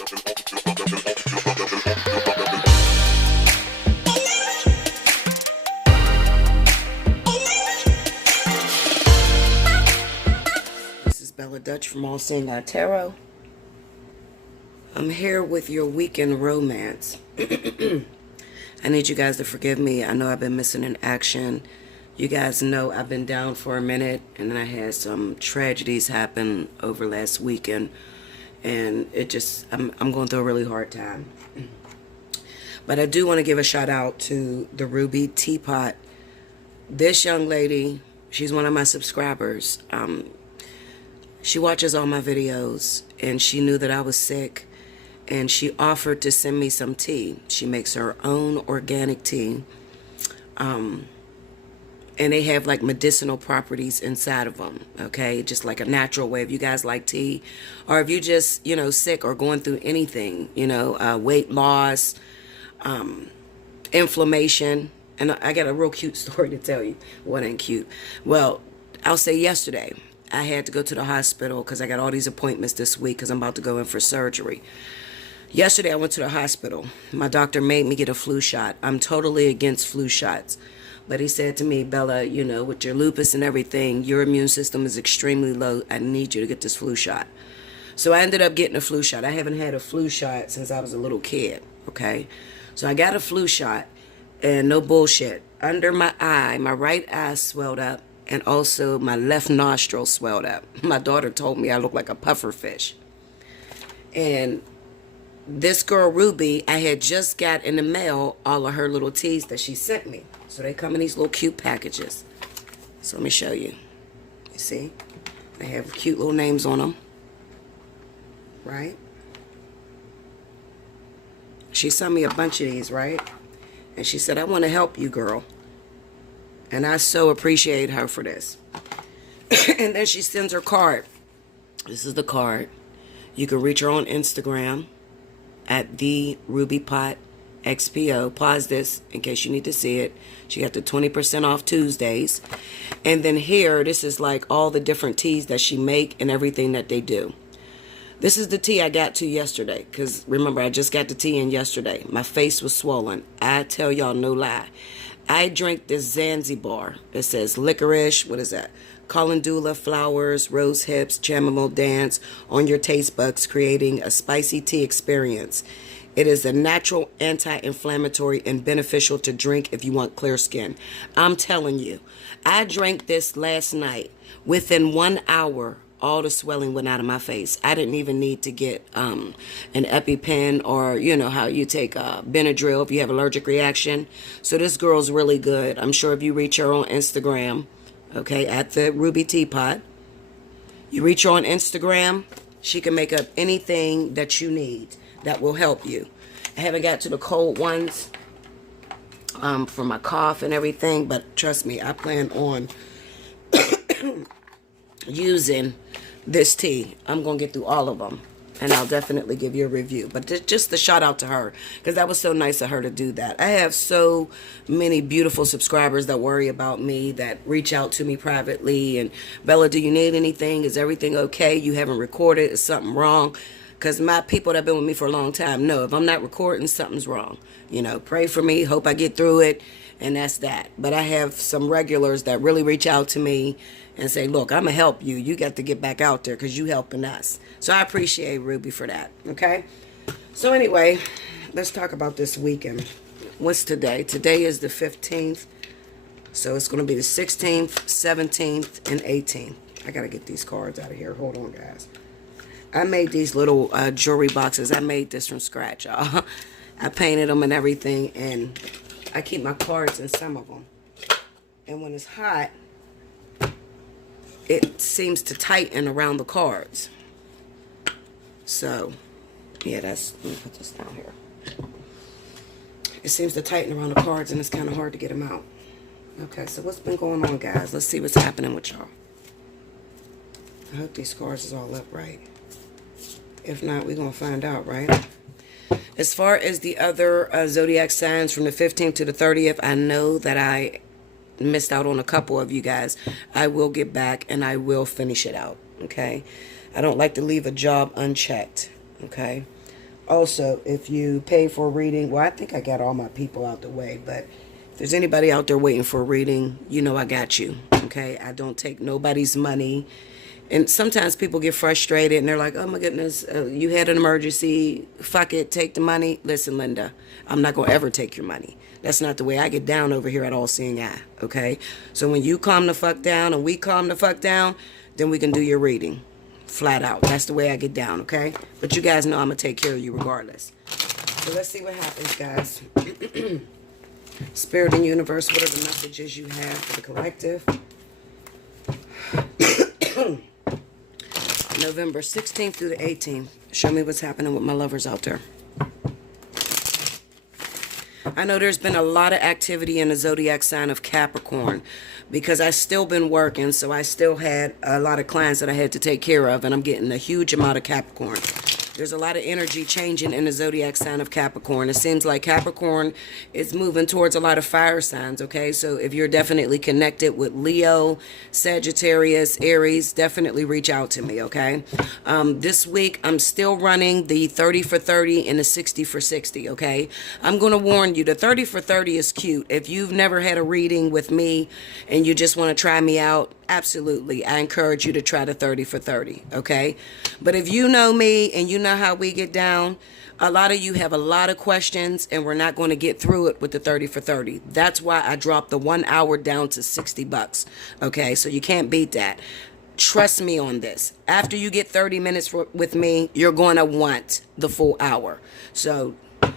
This is Bella Dutch from Allseeingeyetarot. I'm here with your weekend romance. I need you guys to forgive me. I know I've been missing in action. You guys know I've been down for a minute, and then I had some tragedies happen over last weekend, and I'm going through a really hard time. But I do want to give a shout out to the Ruby Teapot. This young lady, she's one of my subscribers. She watches all my videos, and she knew that I was sick, and she offered to send me some tea. She makes her own organic tea, and they have like medicinal properties inside of them, okay? Just like a natural way. If you guys like tea, or if you just, sick or going through anything, weight loss, inflammation. And I got a real cute story to tell you. What ain't cute? Well, I'll say yesterday, I had to go to the hospital because I got all these appointments this week because I'm about to go in for surgery. Yesterday, I went to the hospital. My doctor made me get a flu shot. I'm totally against flu shots. But he said to me, Bella, with your lupus and everything, your immune system is extremely low. I need you to get this flu shot. So I ended up getting a flu shot. I haven't had a flu shot since I was a little kid, okay? So I got a flu shot, and no bullshit. Under my eye, my right eye swelled up, and also my left nostril swelled up. My daughter told me I look like a puffer fish. And this girl, Ruby, I had just got in the mail all of her little teas that she sent me. So they come in these little cute packages. So let me show you. You see? They have cute little names on them. Right? She sent me a bunch of these, right? And she said, I want to help you, girl. And I so appreciate her for this. And then she sends her card. This is the card. You can reach her on Instagram at the RubyPot XPO. Pause this in case you need to see it. She got the 20% off Tuesdays. And then here, this is like all the different teas that she make and everything that they do. This is the tea I got to yesterday. Because remember, I just got the tea in yesterday. My face was swollen. I tell y'all no lie. I drank this Zanzibar. It says licorice. What is that? Calendula, flowers, rose hips, chamomile dance on your taste buds, creating a spicy tea experience. It is a natural anti-inflammatory and beneficial to drink if you want clear skin. I'm telling you, I drank this last night. Within 1 hour, all the swelling went out of my face. I didn't even need to get an EpiPen or, how you take Benadryl if you have allergic reaction. So this girl's really good. I'm sure if you reach her on Instagram, okay, at the Ruby Teapot, you reach her on Instagram, she can make up anything that you need that will help you. I haven't got to the cold ones for my cough and everything, but trust me, I plan on using this tea. I'm going to get through all of them, and I'll definitely give you a review. But just a shout out to her, because that was so nice of her to do that. I have so many beautiful subscribers that worry about me, that reach out to me privately, and Bella, do you need anything? Is everything okay? You haven't recorded? Is something wrong? Because my people that have been with me for a long time know if I'm not recording, something's wrong. Pray for me. Hope I get through it. And that's that. But I have some regulars that really reach out to me and say, look, I'm going to help you. You got to get back out there because you helping us. So I appreciate Ruby for that. Okay? So anyway, let's talk about this weekend. What's today? Today is the 15th. So it's going to be the 16th, 17th, and 18th. I got to get these cards out of here. Hold on, guys. I made these little jewelry boxes. I made this from scratch, y'all. I painted them and everything, and I keep my cards in some of them. And when it's hot, it seems to tighten around the cards. So, yeah, let me put this down here. It seems to tighten around the cards, and it's kind of hard to get them out. Okay, so what's been going on, guys? Let's see what's happening with y'all. I hope these cards is all up right. If not, we're going to find out, right? As far as the other zodiac signs from the 15th to the 30th, I know that I missed out on a couple of you guys. I will get back and I will finish it out, okay? I don't like to leave a job unchecked, okay? Also, if you pay for a reading, well, I think I got all my people out the way, but if there's anybody out there waiting for a reading, you know I got you, okay? I don't take nobody's money. And sometimes people get frustrated and they're like, oh my goodness, you had an emergency, fuck it, take the money. Listen, Linda, I'm not going to ever take your money. That's not the way I get down over here at Allseeing Eye, okay? So when you calm the fuck down and we calm the fuck down, then we can do your reading. Flat out. That's the way I get down, okay? But you guys know I'm going to take care of you regardless. So let's see what happens, guys. Spirit and universe, what are the messages you have for the collective? November 16th through the 18th. Show me what's happening with my lovers out there. I know there's been a lot of activity in the zodiac sign of Capricorn because I still been working, so I still had a lot of clients that I had to take care of, and I'm getting a huge amount of Capricorn. There's a lot of energy changing in the zodiac sign of Capricorn. It seems like Capricorn is moving towards a lot of fire signs, okay? So if you're definitely connected with Leo, Sagittarius, Aries, definitely reach out to me, okay? This week, I'm still running the 30 for 30 and the 60 for 60, okay? I'm going to warn you, the 30 for 30 is cute. If you've never had a reading with me and you just want to try me out, absolutely, I encourage you to try the 30 for 30, okay? But if you know me and you know how we get down, a lot of you have a lot of questions and we're not going to get through it with the 30 for 30. That's why I dropped the 1 hour down to $60, okay? So you can't beat that. Trust me on this. After you get 30 minutes with me, you're going to want the full hour. So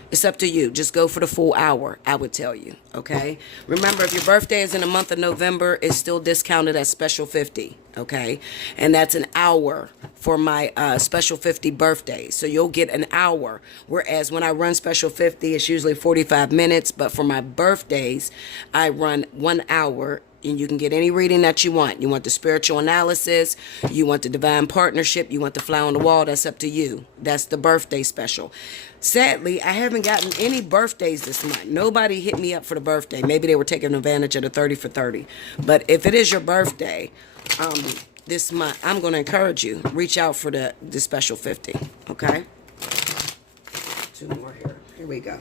it's up to you. Just go for the full hour, I would tell you, okay? Remember, if your birthday is in the month of November, it's still discounted at special 50, okay? And that's an hour for my special 50 birthday. So you'll get an hour, whereas when I run special 50, it's usually 45 minutes. But for my birthdays, I run 1 hour. And you can get any reading that you want. You want the spiritual analysis, you want the divine partnership, you want the fly on the wall, that's up to you. That's the birthday special. Sadly, I haven't gotten any birthdays this month. Nobody hit me up for the birthday. Maybe they were taking advantage of the 30 for 30. But if it is your birthday this month, I'm going to encourage you. Reach out for the special 50. Okay? 2 more here. Here we go.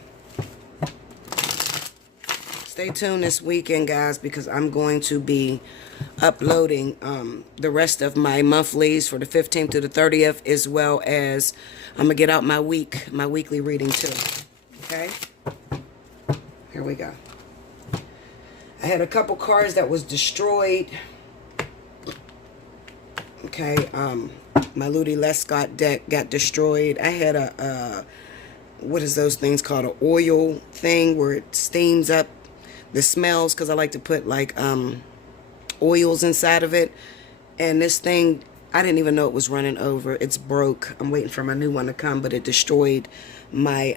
Stay tuned this weekend, guys, because I'm going to be uploading the rest of my monthlies for the 15th to the 30th, as well as I'm going to get out my weekly reading too. Okay? Here we go. I had a couple cards that was destroyed. Okay, my Ludi Lescott deck got destroyed. I had a, what is those things called? An oil thing where it steams up the smells, because I like to put like oils inside of it. And this thing, I didn't even know it was running over. It's broke. I'm waiting for my new one to come, but it destroyed my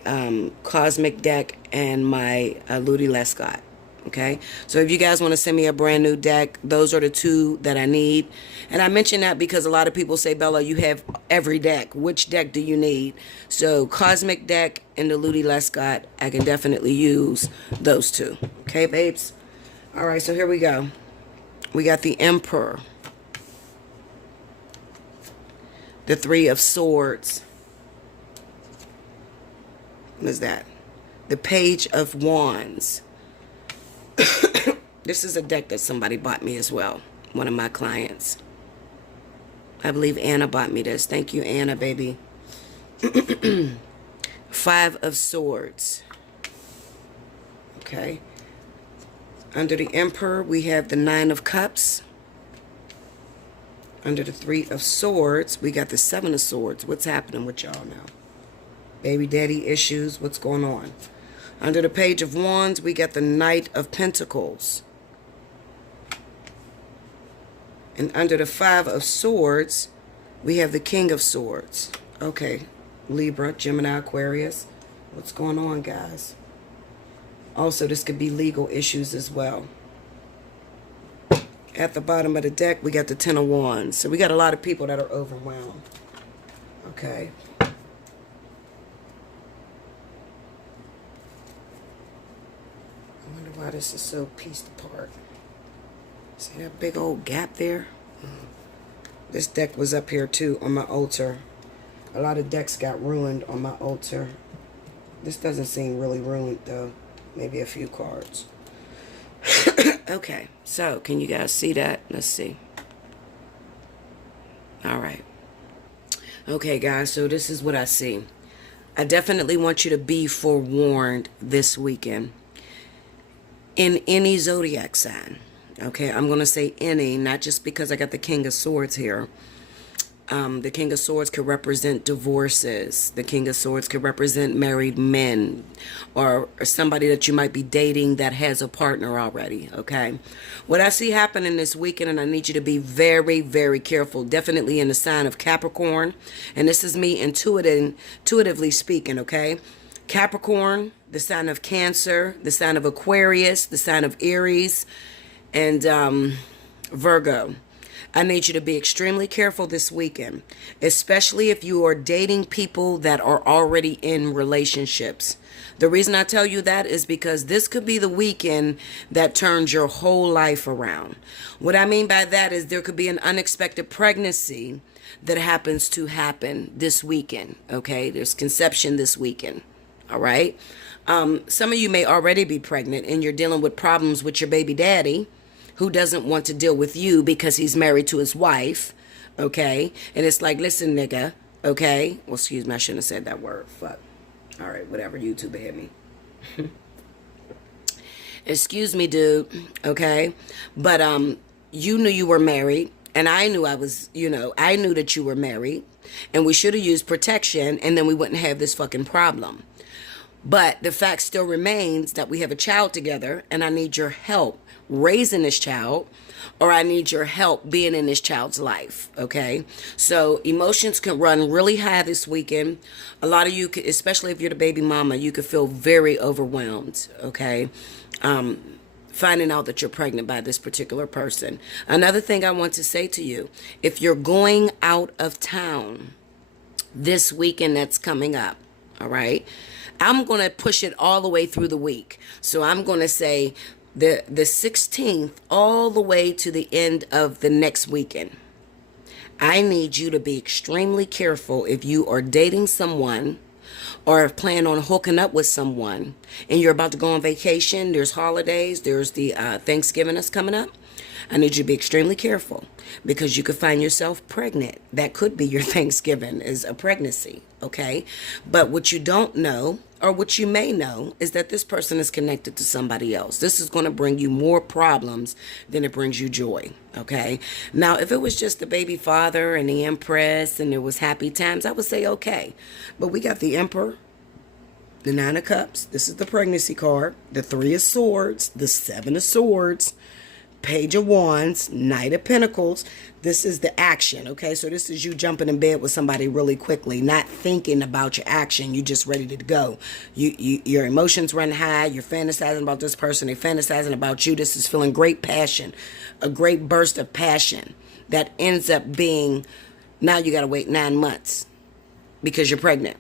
cosmic deck and my Ludi Lescott. Okay, so if you guys want to send me a brand new deck, those are the 2 that I need. And I mention that because a lot of people say, Bella, you have every deck. Which deck do you need? So cosmic deck and the Ludi Lescott, I can definitely use those 2. Okay, babes? All right, so here we go. We got the Emperor, the 3 of Swords. What is that? The Page of Wands. This is a deck that somebody bought me as well. One of my clients. I believe Anna bought me this. Thank you, Anna, baby. 5 of Swords. Okay. Under the Emperor, we have the 9 of Cups. Under the 3 of Swords, we got the 7 of Swords. What's happening with y'all now? Baby daddy issues. What's going on? Under the Page of Wands, we got the Knight of Pentacles. And under the 5 of Swords, we have the King of Swords. Okay, Libra, Gemini, Aquarius. What's going on, guys? Also, this could be legal issues as well. At the bottom of the deck, we got the 10 of Wands. So we got a lot of people that are overwhelmed. Okay. I wonder why this is so pieced apart. See that big old gap there? This deck was up here too on my altar A lot of decks got ruined on my altar. This doesn't seem really ruined, though. Maybe a few cards. Okay, so can you guys see that? Let's see. All right. Okay, guys, so this is what I see. I definitely want you to be forewarned this weekend. In any zodiac sign. Okay, I'm going to say any, not just because I got the King of Swords here. The King of Swords could represent divorces. The King of Swords could represent married men or somebody that you might be dating that has a partner already, okay? What I see happening this weekend, and I need you to be very, very careful, definitely in the sign of Capricorn, and this is me intuitively speaking, okay? Capricorn, the sign of Cancer, the sign of Aquarius, the sign of Aries, and Virgo. I need you to be extremely careful this weekend, especially if you are dating people that are already in relationships. The reason I tell you that is because this could be the weekend that turns your whole life around. What I mean by that is there could be an unexpected pregnancy that happens to happen this weekend, okay? There's conception this weekend, all right? Some of you may already be pregnant and you're dealing with problems with your baby daddy, who doesn't want to deal with you because he's married to his wife, okay? And it's like, listen, nigga, okay? Well, excuse me, I shouldn't have said that word. Fuck. All right, whatever. YouTube hit me. Excuse me, dude, okay? But you knew you were married, and I knew I knew that you were married, and we should have used protection, and then we wouldn't have this fucking problem. But the fact still remains that we have a child together, and I need your help raising this child, or I need your help being in this child's life, okay? So emotions can run really high this weekend. A lot of you, especially if you're the baby mama, you could feel very overwhelmed, okay? Finding out that you're pregnant by this particular person. Another thing I want to say to you, if you're going out of town this weekend that's coming up, all right? I'm going to push it all the way through the week. So I'm going to say the 16th all the way to the end of the next weekend. I need you to be extremely careful if you are dating someone or plan on hooking up with someone and you're about to go on vacation. There's holidays. There's the Thanksgiving that's coming up. I need you to be extremely careful because you could find yourself pregnant. That could be your Thanksgiving is a pregnancy, okay? But what you don't know, or what you may know, is that this person is connected to somebody else. This is going to bring you more problems than it brings you joy, okay? Now, if it was just the baby father and the Empress and there was happy times, I would say okay. But we got the Emperor, the Nine of Cups. This is the pregnancy card. The Three of Swords, the Seven of Swords, Page of Wands, Knight of Pentacles. This is the action, okay? So this is you jumping in bed with somebody really quickly, not thinking about your action. You just ready to go. Your emotions run high. You're fantasizing about this person. They're fantasizing about you. This is feeling great passion, a great burst of passion that ends up being, now you got to wait 9 months because you're pregnant.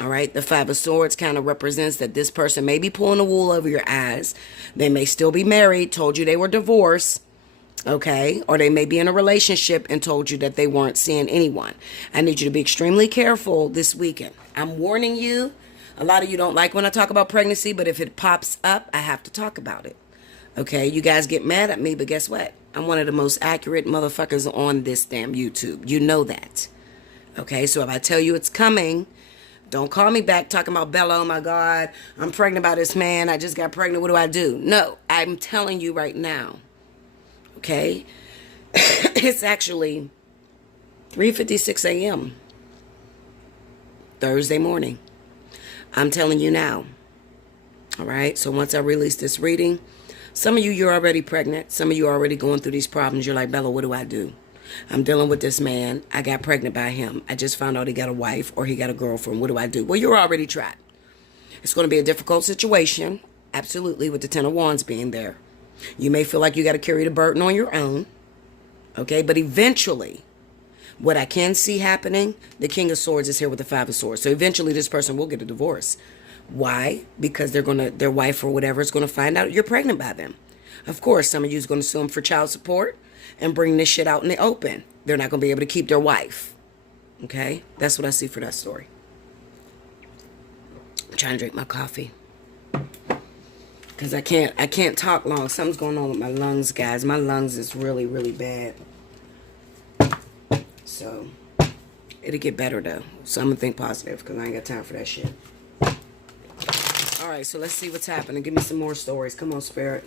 All right, the Five of Swords kind of represents that this person may be pulling the wool over your eyes. They may still be married, told you they were divorced, okay? Or they may be in a relationship and told you that they weren't seeing anyone. I need you to be extremely careful this weekend. I'm warning you. A lot of you don't like when I talk about pregnancy, but if it pops up, I have to talk about it. Okay, you guys get mad at me, but guess what? I'm one of the most accurate motherfuckers on this damn YouTube. You know that. Okay, so if I tell you it's coming, don't call me back talking about Bella, oh my God, I'm pregnant by this man. I just got pregnant. What do I do? No, I'm telling you right now. Okay? It's actually 3:56 a.m. Thursday morning. I'm telling you now. All right? So once I release this reading, some of you, you're already pregnant. Some of you are already going through these problems. You're like, Bella, what do I do? I'm dealing with this man. I got pregnant by him. I just found out he got a wife or he got a girlfriend. What do I do? Well, you're already trapped. It's going to be a difficult situation. Absolutely, with the Ten of Wands being there. You may feel like you got to carry the burden on your own. Okay, but eventually, what I can see happening, the King of Swords is here with the Five of Swords. So eventually this person will get a divorce. Why? Because their wife or whatever is going to find out you're pregnant by them. Of course, some of you is going to sue them for child support and bring this shit out in the open. They're not going to be able to keep their wife. Okay? That's what I see for that story. I'm trying to drink my coffee. Because I can't talk long. Something's going on with my lungs, guys. My lungs is really, really bad. So, it'll get better, though. So, I'm going to think positive because I ain't got time for that shit. All right, so let's see what's happening. Give me some more stories. Come on, Spirit.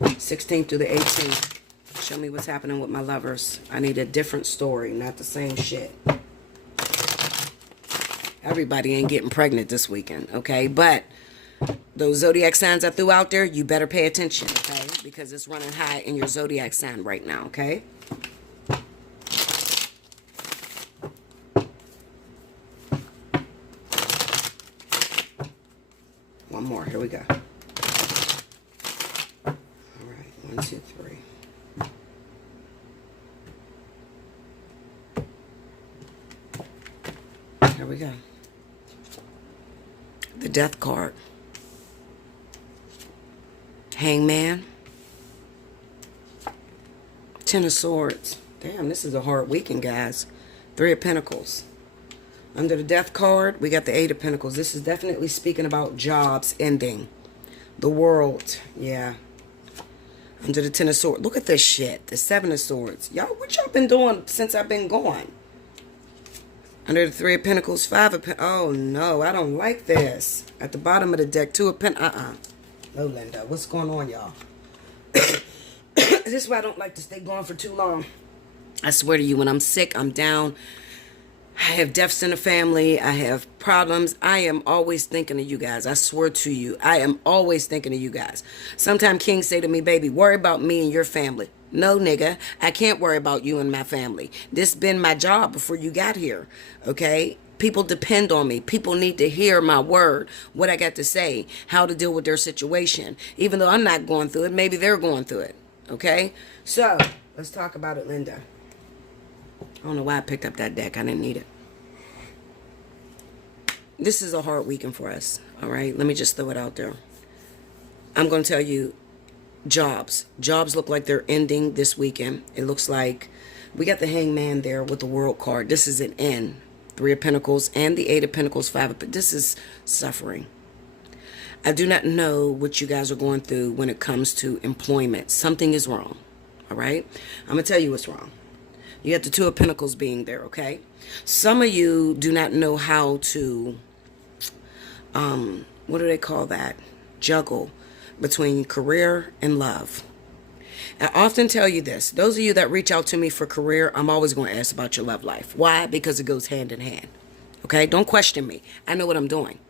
16th through the 18th. Show me what's happening with my lovers. I need a different story, not the same shit. Everybody ain't getting pregnant this weekend, okay? But those zodiac signs I threw out there, you better pay attention, okay? Because it's running high in your zodiac sign right now, okay? One more. Here we go. All right. 1, 2, 3. Here we go. The Death card. Hangman. 10 of Swords. Damn, this is a hard weekend, guys. 3 of Pentacles. Under the Death card, we got the 8 of Pentacles. This is definitely speaking about jobs ending. The World. Yeah. Under the 10 of Swords. Look at this shit. The 7 of Swords. Y'all, what y'all been doing since I've been gone? Under the 3 of Pentacles, 5 of Pentacles. Oh, no. I don't like this. At the bottom of the deck, 2 of Pentacles. No, Linda. What's going on, y'all? This is why I don't like to stay gone for too long. I swear to you, when I'm sick, I'm down. I have deaths in the family. I have problems. I am always thinking of you guys. I swear to you. I am always thinking of you guys. Sometimes kings say to me, baby, worry about me and your family. No, nigga. I can't worry about you and my family. This been my job before you got here. Okay? People depend on me. People need to hear my word, what I got to say, how to deal with their situation. Even though I'm not going through it, maybe they're going through it. Okay? So, let's talk about it, Linda. I don't know why I picked up that deck. I didn't need it. This is a hard weekend for us. All right? Let me just throw it out there. I'm going to tell you, jobs. Jobs look like they're ending this weekend. It looks like we got the Hangman there with the World card. This is an end. 3 of Pentacles and the 8 of Pentacles, 5 of Pentacles. This is suffering. I do not know what you guys are going through when it comes to employment. Something is wrong. All right? I'm going to tell you what's wrong. You got the 2 of Pentacles being there, okay? Some of you do not know how to, what do they call that? Juggle between career and love. I often tell you this. Those of you that reach out to me for career, I'm always going to ask about your love life. Why? Because it goes hand in hand. Okay? Don't question me. I know what I'm doing.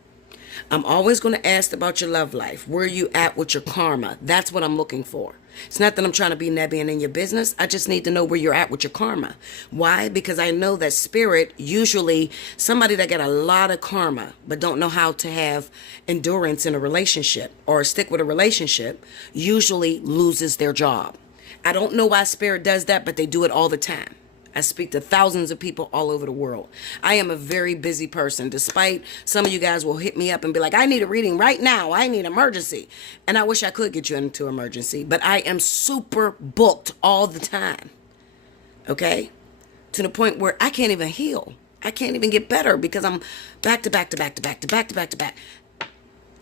I'm always going to ask about your love life. Where are you at with your karma? That's what I'm looking for. It's not that I'm trying to be nebby and in your business. I just need to know where you're at with your karma. Why? Because I know that spirit, usually somebody that got a lot of karma but don't know how to have endurance in a relationship or stick with a relationship, usually loses their job. I don't know why spirit does that, but they do it all the time. I speak to thousands of people all over the world. I am a very busy person. Despite some of you guys will hit me up and be like, I need a reading right now. I need emergency. And I wish I could get you into emergency. But I am super booked all the time. Okay? To the point where I can't even heal. I can't even get better because I'm back to back to back to back to back to back to back.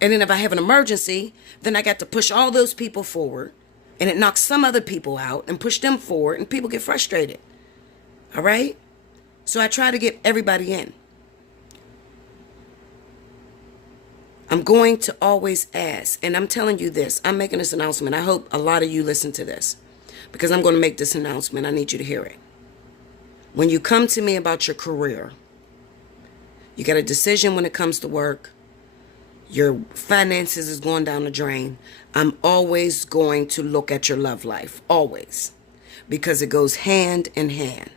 And then if I have an emergency, then I got to push all those people forward. And it knocks some other people out and push them forward. And people get frustrated. All right? So I try to get everybody in. I'm going to always ask, and I'm telling you this. I'm making this announcement. I hope a lot of you listen to this because I'm going to make this announcement. I need you to hear it. When you come to me about your career, you got a decision when it comes to work, your finances is going down the drain, I'm always going to look at your love life. Always. Because it goes hand in hand.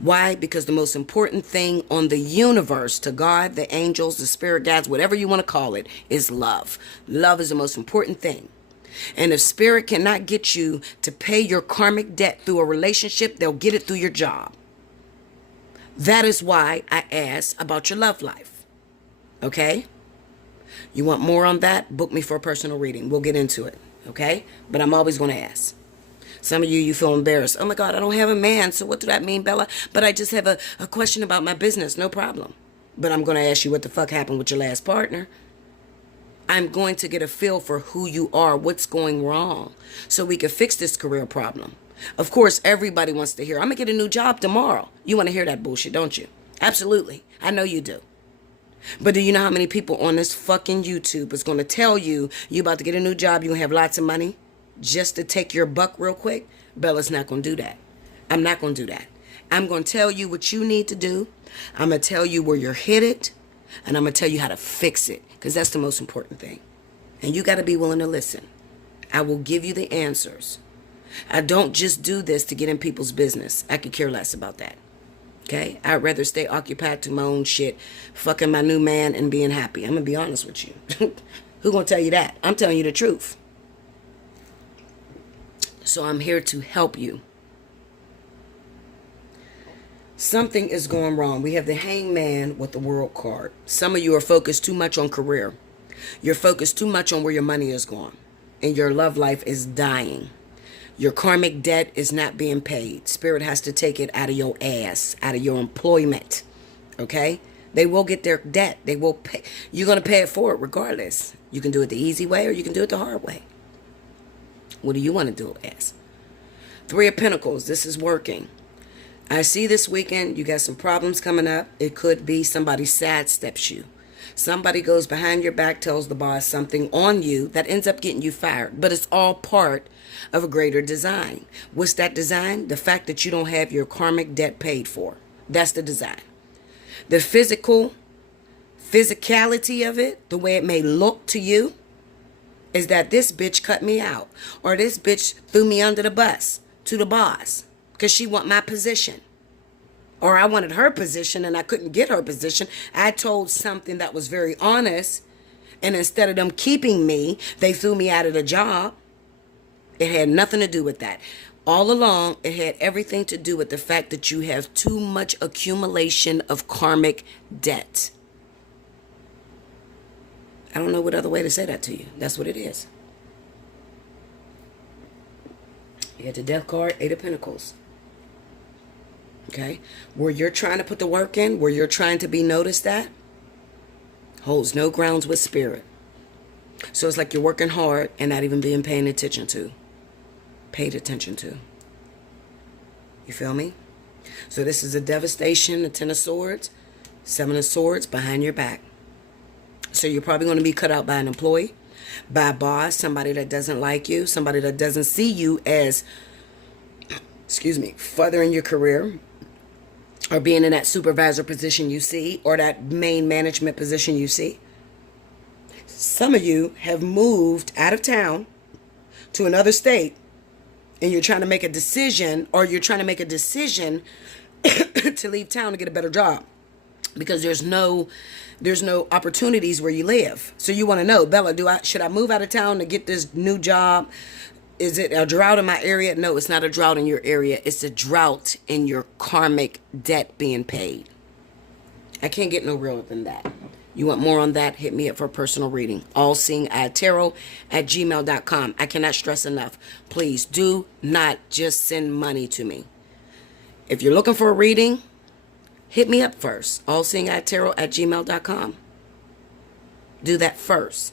Why? Because the most important thing on the universe to God, the angels, the spirit guides, whatever you want to call it, is love. Love is the most important thing. And if spirit cannot get you to pay your karmic debt through a relationship, they'll get it through your job. That is why I ask about your love life. Okay? You want more on that? Book me for a personal reading. We'll get into it. Okay? But I'm always going to ask. Some of you feel embarrassed. Oh my God, I don't have a man. So what do that mean, Bella? But I just have a question about my business. No problem. But I'm going to ask you what the fuck happened with your last partner. I'm going to get a feel for who you are, what's going wrong, so we can fix this career problem. Of course, everybody wants to hear, I'm going to get a new job tomorrow. You want to hear that bullshit, don't you? Absolutely. I know you do. But do you know how many people on this fucking YouTube is going to tell you about to get a new job, you're going to have lots of money just to take your buck real quick? Bella's not going to do that. I'm not going to do that. I'm going to tell you what you need to do. I'm going to tell you where you're headed. And I'm going to tell you how to fix it. Because that's the most important thing. And you got to be willing to listen. I will give you the answers. I don't just do this to get in people's business. I could care less about that. Okay? I'd rather stay occupied to my own shit, fucking my new man and being happy. I'm going to be honest with you. Who going to tell you that? I'm telling you the truth. So I'm here to help you. Something is going wrong. We have the Hangman with the World card. Some of you are focused too much on career. You're focused too much on where your money is going. And your love life is dying. Your karmic debt is not being paid. Spirit has to take it out of your ass, out of your employment. Okay? They will get their debt. They will pay. You're going to pay it for it regardless. You can do it the easy way or you can do it the hard way. What do you want to do it as? 3 of Pentacles. This is working. I see this weekend you got some problems coming up. It could be somebody sidesteps you. Somebody goes behind your back, tells the boss something on you that ends up getting you fired. But it's all part of a greater design. What's that design? The fact that you don't have your karmic debt paid for. That's the design. The physicality of it, the way it may look to you, is that this bitch cut me out. Or this bitch threw me under the bus to the boss. Because she want my position. Or I wanted her position and I couldn't get her position. I told something that was very honest. And instead of them keeping me, they threw me out of the job. It had nothing to do with that. All along, it had everything to do with the fact that you have too much accumulation of karmic debt. I don't know what other way to say that to you. That's what it is. You had the Death card, 8 of Pentacles. Okay? Where you're trying to put the work in, where you're trying to be noticed at, holds no grounds with spirit. So it's like you're working hard and not even being paid attention to. Paid attention to. You feel me? So this is a devastation, the 10 of Swords, 7 of Swords behind your back. So you're probably going to be cut out by an employee, by a boss, somebody that doesn't like you, somebody that doesn't see you as, furthering your career, or being in that supervisor position you see, or that main management position you see. Some of you have moved out of town to another state, and you're trying to make a decision, to leave town to get a better job. Because there's no opportunities where you live. So you want to know, Bella, should I move out of town to get this new job? Is it a drought in my area? No, it's not a drought in your area. It's a drought in your karmic debt being paid. I can't get no realer than that. You want more on that? Hit me up for a personal reading. Allseeingeyetarot@gmail.com. I cannot stress enough. Please do not just send money to me. If you're looking for a reading, hit me up first. Allseeingeyetarot@gmail.com. Do that first.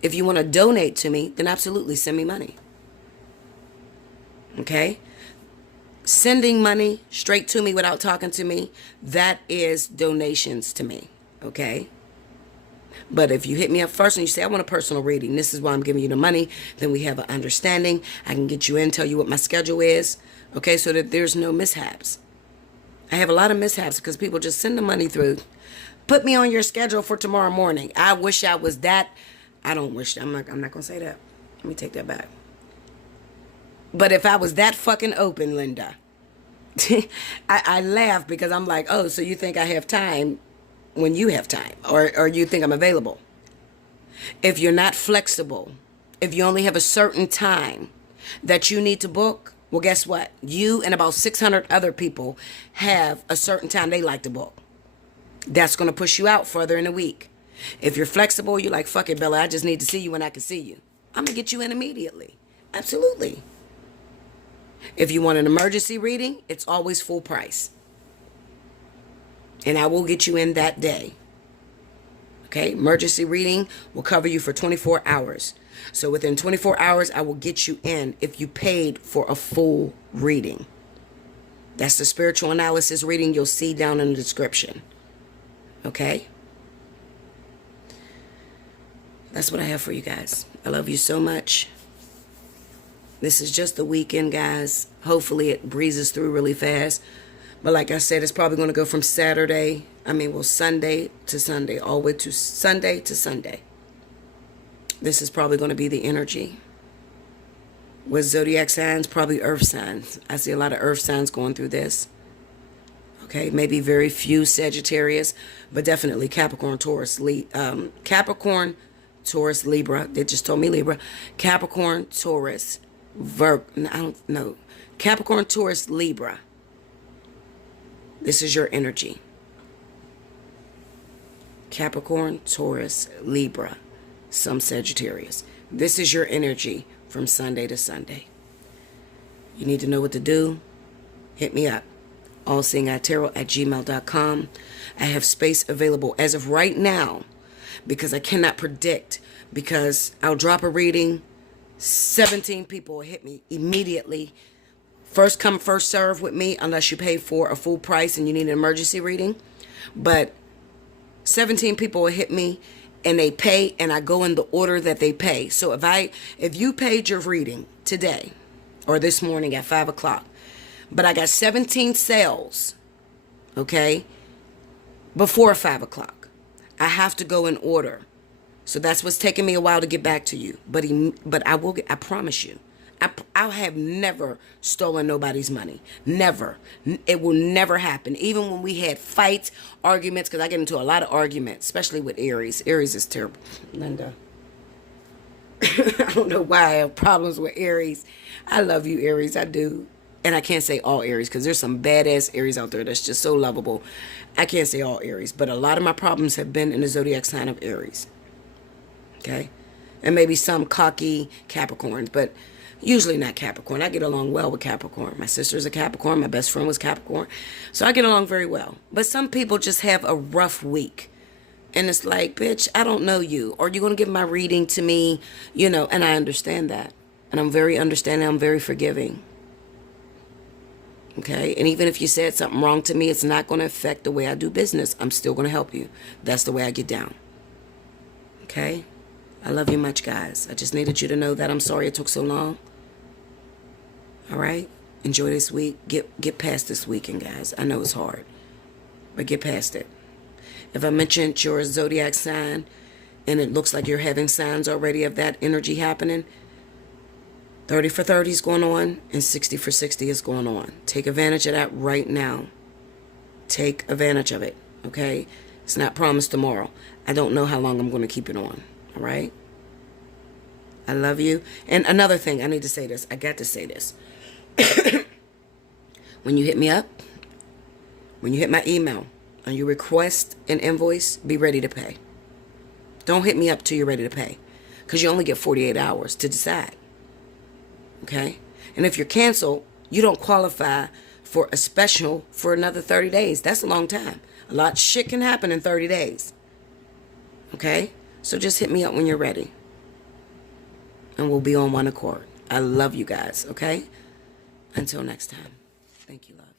If you want to donate to me, then absolutely send me money. Okay? Sending money straight to me without talking to me, that is donations to me. Okay? But if you hit me up first and you say, I want a personal reading, this is why I'm giving you the money, then we have an understanding. I can get you in, tell you what my schedule is. Okay? So that there's no mishaps. I have a lot of mishaps because people just send the money through. Put me on your schedule for tomorrow morning. I wish I was that. I don't wish. I'm not going to say that. Let me take that back. But if I was that fucking open, Linda, I laugh because I'm like, oh, so you think I have time when you have time, or you think I'm available? If you're not flexible, if you only have a certain time that you need to book, well, guess what? You and about 600 other people have a certain time they like to book. That's going to push you out further in a week. If you're flexible, you're like, fuck it, Bella, I just need to see you when I can see you. I'm going to get you in immediately. Absolutely. If you want an emergency reading, it's always full price. And I will get you in that day. Okay, emergency reading will cover you for 24 hours. So within 24 hours, I will get you in if you paid for a full reading. That's the spiritual analysis reading you'll see down in the description. Okay? That's what I have for you guys. I love you so much. This is just the weekend, guys. Hopefully it breezes through really fast. But like I said, it's probably going to go from Sunday to Sunday, all the way to Sunday to Sunday. This is probably going to be the energy. With zodiac signs, probably earth signs. I see a lot of earth signs going through this. Okay, maybe very few Sagittarius, but definitely Capricorn, Taurus, Capricorn, Taurus, Libra. They just told me Libra. Capricorn, Taurus, I don't know. Capricorn, Taurus, Libra. This is your energy. Capricorn, Taurus, Libra, some Sagittarius. This is your energy from Sunday to Sunday. You need to know what to do. Hit me up. Allseeingeyetarot@gmail.com. I have space available as of right now because I cannot predict, because I'll drop a reading, 17 people will hit me immediately. First come, first serve with me unless you pay for a full price and you need an emergency reading. But 17 people will hit me and they pay, and I go in the order that they pay. So if you paid your reading today or this morning at 5 o'clock, but I got 17 sales, okay, before 5 o'clock, I have to go in order. So that's what's taking me a while to get back to you. But I will get, I promise you. I have never stolen nobody's money. Never. It will never happen. Even when we had fights, arguments, because I get into a lot of arguments, especially with Aries. Aries is terrible. Linda. I don't know why I have problems with Aries. I love you, Aries. I do. And I can't say all Aries, because there's some badass Aries out there that's just so lovable. I can't say all Aries. But a lot of my problems have been in the zodiac sign of Aries. Okay? And maybe some cocky Capricorns, but usually not Capricorn. I get along well with Capricorn. My sister's a Capricorn. My best friend was Capricorn. So I get along very well. But some people just have a rough week. And it's like, bitch, I don't know you. Or you're going to give my reading to me, and I understand that. And I'm very understanding. I'm very forgiving. Okay? And even if you said something wrong to me, it's not going to affect the way I do business. I'm still going to help you. That's the way I get down. Okay? I love you much, guys. I just needed you to know that. I'm sorry it took so long. All right? Enjoy this week. Get past this weekend, guys. I know it's hard, but get past it. If I mentioned your zodiac sign and it looks like you're having signs already of that energy happening, 30 for 30 is going on and 60 for 60 is going on. Take advantage of that right now. Take advantage of it, okay? It's not promised tomorrow. I don't know how long I'm going to keep it on, all right? I love you. And another thing, I need to say this. I got to say this. When you hit me up, when you hit my email and you request an invoice, be ready to pay. Don't hit me up till you're ready to pay, because you only get 48 hours to decide. Okay? And if you're canceled, you don't qualify for a special for another 30 days. That's a long time. A lot of shit can happen in 30 days. Okay? So just hit me up when you're ready. And we'll be on one accord. I love you guys, okay? Until next time. Thank you, love.